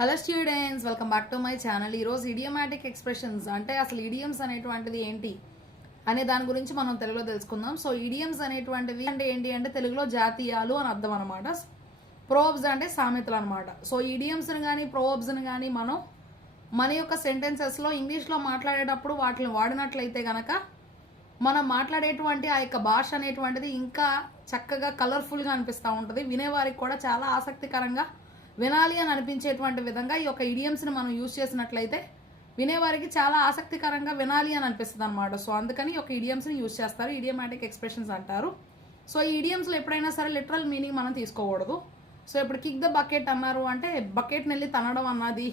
Hello students, welcome back to my channel. ఈరోజు idiomatic expressions అంటే అసలు ఇడియమ్స్ అనేటువంటిది ఏంటి అనే దాని గురించి మనం తెలుగులో తెలుసుకుందాం. సో ఇడియమ్స్ అనేటువంటివి అంటే ఏంటి అంటే తెలుగులో జాతీయాలు అని అర్థం అనమాట. ప్రోబ్స్ అంటే సామెతలు అనమాట. సో ఇడియమ్స్ని కానీ ప్రోబ్స్ని కానీ మనం మన యొక్క సెంటెన్సెస్లో ఇంగ్లీష్లో మాట్లాడేటప్పుడు వాటిని వాడినట్లయితే కనుక మనం మాట్లాడేటువంటి ఆ యొక్క భాష అనేటువంటిది ఇంకా చక్కగా కలర్ఫుల్గా అనిపిస్తూ ఉంటుంది. వినేవారికి కూడా చాలా ఆసక్తికరంగా వినాలి అని అనిపించేటువంటి విధంగా ఈ యొక్క ఇడియమ్స్ని మనం యూజ్ చేసినట్లయితే వినేవారికి చాలా ఆసక్తికరంగా వినాలి అని అనిపిస్తుంది అనమాట. సో అందుకని ఒక ఇడియమ్స్ని యూజ్ చేస్తారు, ఇడియోమాటిక్ ఎక్స్ప్రెషన్స్ అంటారు. సో ఈ ఇడియమ్స్లో ఎప్పుడైనా సరే లిటరల్ మీనింగ్ మనం తీసుకోకూడదు. సో ఇప్పుడు కిక్ ద బకెట్ అన్నారు అంటే బకెట్ని వెళ్ళి తనడం అన్నది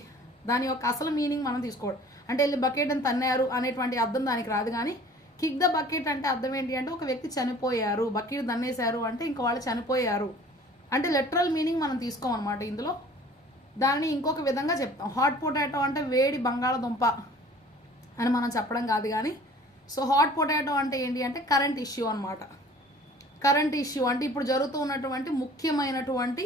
దాని యొక్క అసలు మీనింగ్ మనం తీసుకోకూడదు. అంటే వెళ్ళి బకెట్ని తన్నారు అనేటువంటి అర్థం దానికి రాదు. కానీ కిక్ ద బకెట్ అంటే అర్థం ఏంటి అంటే ఒక వ్యక్తి చనిపోయారు, బకెట్ దన్నేశారు అంటే ఇంకా వాళ్ళు చనిపోయారు అంటే లిటరల్ మీనింగ్ మనం తీసుకోమన్నమాట. ఇందులో దాన్ని ఇంకొక విధంగా చెప్తాం. హాట్ పొటాటో అంటే వేడి బంగాళదుంప అని మనం చెప్పడం కాదు. కానీ సో హాట్ పొటాటో అంటే ఏంటి అంటే కరెంట్ ఇష్యూ అనమాట. కరెంట్ ఇష్యూ అంటే ఇప్పుడు జరుగుతూ ఉన్నటువంటి ముఖ్యమైనటువంటి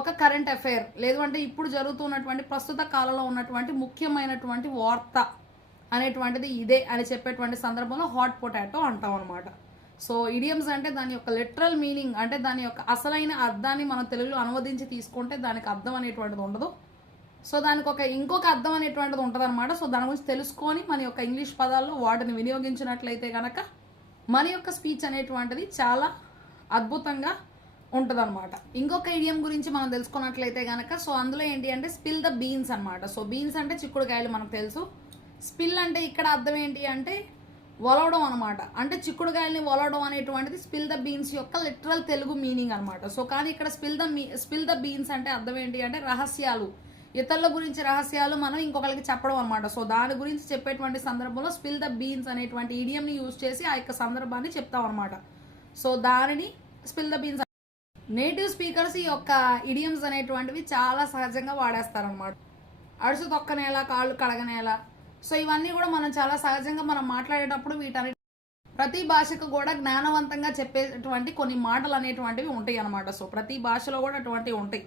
ఒక కరెంట్ అఫైర్, లేదు అంటే ఇప్పుడు జరుగుతున్నటువంటి ప్రస్తుత కాలంలో ఉన్నటువంటి ముఖ్యమైనటువంటి వార్త అనేటువంటిది ఇదే అని చెప్పేటువంటి సందర్భంలో హాట్ పొటాటో అంటాం అనమాట. సో ఇడియమ్స్ అంటే దాని యొక్క లిటరల్ మీనింగ్ అంటే దాని యొక్క అసలైన అర్థాన్ని మనం తెలుగులో అనువదించి తీసుకుంటే దానికి అర్థం అనేటువంటిది ఉండదు. సో దానికి ఇంకొక అర్థం అనేటువంటిది ఉంటుంది అనమాట. సో దాని గురించి తెలుసుకొని మన యొక్క ఇంగ్లీష్ పదాల్లో వాటిని వినియోగించినట్లయితే కనుక మన యొక్క స్పీచ్ అనేటువంటిది చాలా అద్భుతంగా ఉంటుంది అనమాట. ఇంకొక ఇడియం గురించి మనం తెలుసుకున్నట్లయితే కనుక సో అందులో ఏంటి అంటే స్పిల్ ద బీన్స్ అనమాట. సో బీన్స్ అంటే చిక్కుడుకాయలు మనకు తెలుసు. స్పిల్ అంటే ఇక్కడ అర్థం ఏంటి అంటే వలవడం అనమాట. అంటే చిక్కుడుకాయల్ని వలవడం అనేటువంటిది స్పిల్ ద బీన్స్ యొక్క లిటరల్ తెలుగు మీనింగ్ అనమాట. సో కానీ ఇక్కడ స్పిల్ ద బీన్స్ అంటే అర్థం ఏంటి అంటే రహస్యాలు, ఇతరుల గురించి రహస్యాలు మనం ఇంకొకరికి చెప్పడం అనమాట. సో దాని గురించి చెప్పేటువంటి సందర్భంలో స్పిల్ ద బీన్స్ అనేటువంటి ఇడియంని యూజ్ చేసి ఆ యొక్క సందర్భాన్ని చెప్తాం అనమాట. సో దానిని spill the beans. Native speakers ఈ యొక్క ఇడియమ్స్ అనేటువంటివి చాలా సహజంగా వాడేస్తారనమాట. అడుసు తొక్కనేలా, కాళ్ళు కడగనేలా. సో ఇవన్నీ కూడా మనం చాలా సహజంగా మనం మాట్లాడేటప్పుడు వీటన్ని ప్రతి భాషకు కూడా జ్ఞానవంతంగా చెప్పేటువంటి కొన్ని మాటలు అనేటువంటివి ఉంటాయి అనమాట. సో ప్రతి భాషలో కూడా అటువంటివి ఉంటాయి.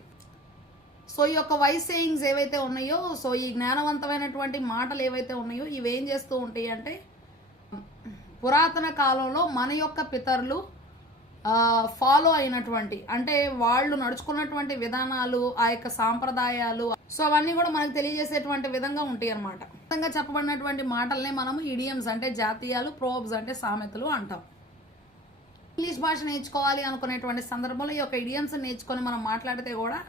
సో ఈ యొక్క వైస్ సేయింగ్స్ ఏవైతే ఉన్నాయో, సో ఈ జ్ఞానవంతమైనటువంటి మాటలు ఏవైతే ఉన్నాయో ఇవి ఏం చేస్తూ ఉంటాయి అంటే పురాతన కాలంలో మన యొక్క పితరులు ఫాలో అయినటువంటి అంటే వాళ్ళు నడుచుకున్నటువంటి విధానాలు, ఆ యొక్క సాంప్రదాయాలు, సో అవన్నీ కూడా మనకు తెలియజేసేటువంటి విధంగా ఉంటాయి అనమాట. విధంగా చెప్పబడినటువంటి మాటలనే మనము ఇడియమ్స్ అంటే జాతీయాలు, ప్రోబ్స్ అంటే సామెతలు అంటాం. ఇంగ్లీష్ భాష నేర్చుకోవాలి అనుకునేటువంటి సందర్భంలో ఈ యొక్క ఇడియమ్స్ నేర్చుకొని మనం మాట్లాడితే కూడా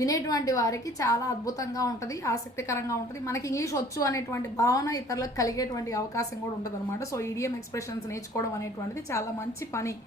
వినేటువంటి వారికి చాలా అద్భుతంగా ఉంటుంది, ఆసక్తికరంగా ఉంటుంది. మనకి ఇంగ్లీష్ వచ్చు అనేటువంటి భావన ఇతరులకు కలిగేటువంటి అవకాశం కూడా ఉంటుంది అనమాట. సో ఇడియం ఎక్స్ప్రెషన్స్ నేర్చుకోవడం అనేటువంటిది చాలా మంచి పని.